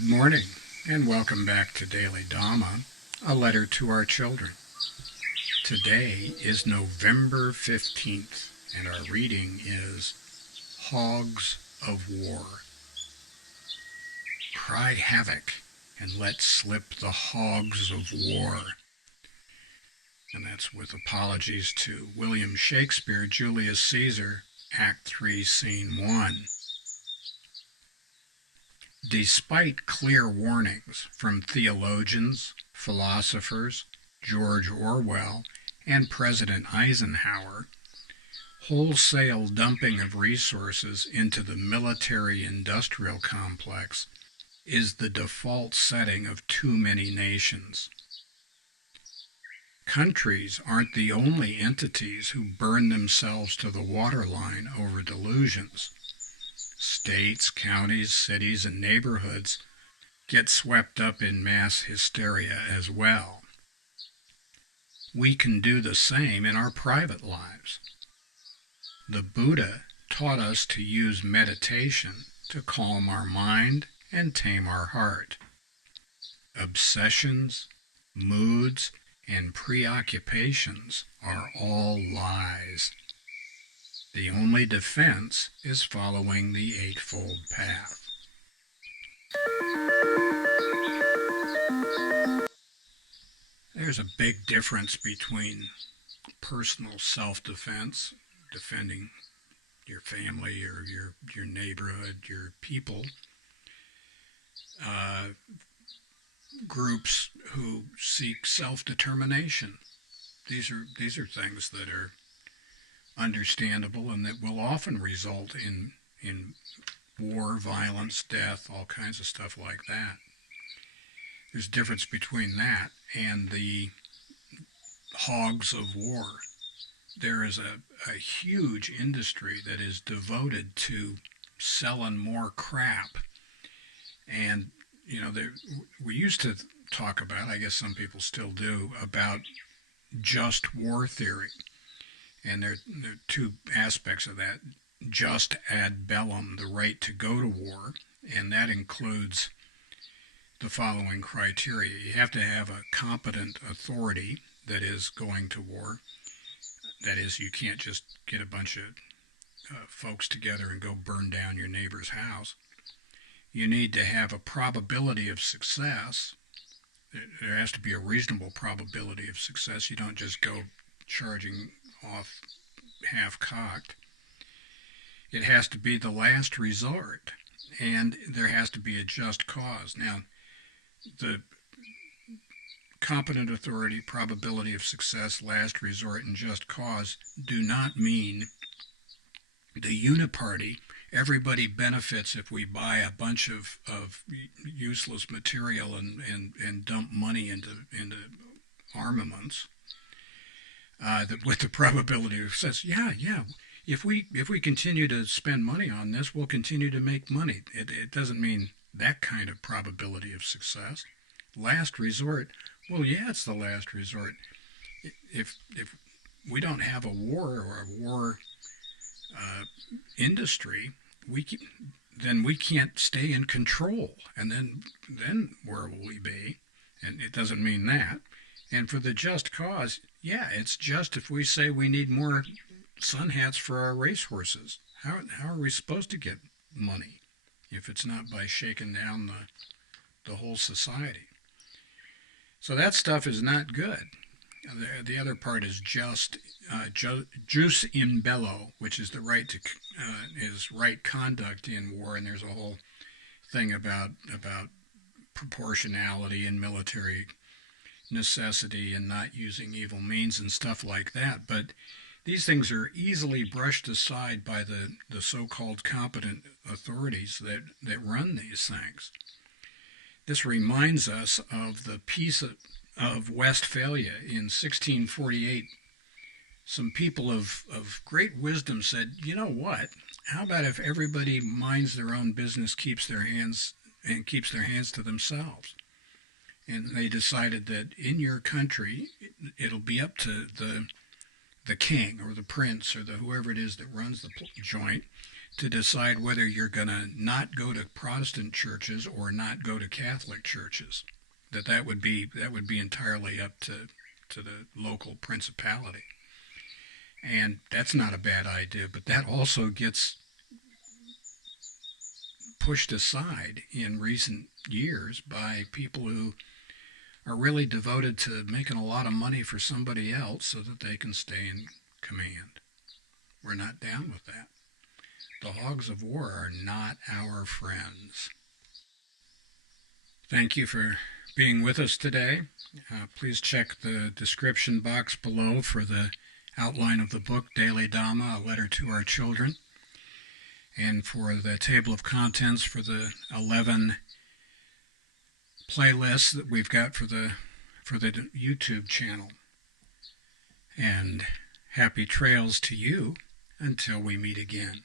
Good morning, and welcome back to Daily Dhamma, a letter to our children. Today is November 15th, and our reading is Hogs of War. Cry havoc, and let slip the hogs of war. And that's with apologies to William Shakespeare, Julius Caesar, Act 3, Scene 1. Despite clear warnings from theologians, philosophers, George Orwell, and President Eisenhower, wholesale dumping of resources into the military-industrial complex is the default setting of too many nations. Countries aren't the only entities who burn themselves to the waterline over delusions. States, counties, cities, and neighborhoods get swept up in mass hysteria as well. We can do the same in our private lives. The Buddha taught us to use meditation to calm our mind and tame our heart. Obsessions, moods, and preoccupations are all lies. The only defense is following the Eightfold Path. There's a big difference between personal self-defense, defending your family or your neighborhood, your people, groups who seek self-determination. These are things that are understandable and that will often result in war, violence, death, all kinds of stuff like that. There's a difference between that and the hogs of war. There is a huge industry that is devoted to selling more crap. And, we used to talk about, I guess some people still do, about just war theory. And there are two aspects of that. Just ad bellum, the right to go to war, and that includes the following criteria. You have to have a competent authority that is going to war. That is, you can't just get a bunch of folks together and go burn down your neighbor's house. You need to have a probability of success. There has to be a reasonable probability of success. You don't just go charging off half-cocked. It has to be the last resort, and there has to be a just cause. Now, the competent authority, probability of success, last resort, and just cause do not mean the uniparty. Everybody benefits if we buy a bunch of useless material and dump money into armaments. With the probability of success, yeah. If we continue to spend money on this, we'll continue to make money. It doesn't mean that kind of probability of success. Last resort, well, yeah, it's the last resort. If we don't have a war or a war industry, then we can't stay in control. And then where will we be? And it doesn't mean that. And for the just cause, yeah, it's just if we say we need more sun hats for our racehorses. How are we supposed to get money if it's not by shaking down the whole society? So that stuff is not good. The other part is just jus in bello, which is the right to is right conduct in war, and there's a whole thing about proportionality and military necessity and not using evil means and stuff like that. But these things are easily brushed aside by the so-called competent authorities that run these things. This reminds us of the Peace of Westphalia in 1648. Some people of great wisdom said, you know what? How about if everybody minds their own business, keeps their hands to themselves? And they decided that in your country, it'll be up to the king or the prince or whoever it is that runs the joint to decide whether you're going to not go to Protestant churches or not go to Catholic churches. That would be entirely up to the local principality. And that's not a bad idea, but that also gets pushed aside in recent years by people who are really devoted to making a lot of money for somebody else so that they can stay in command. We're not down with that. The Hogs of War are not our friends. Thank you for being with us today. Please check the description box below for the outline of the book, Daily Dhamma, A Letter to Our Children, and for the table of contents for the 11 playlists that we've got for the YouTube channel. And happy trails to you until we meet again.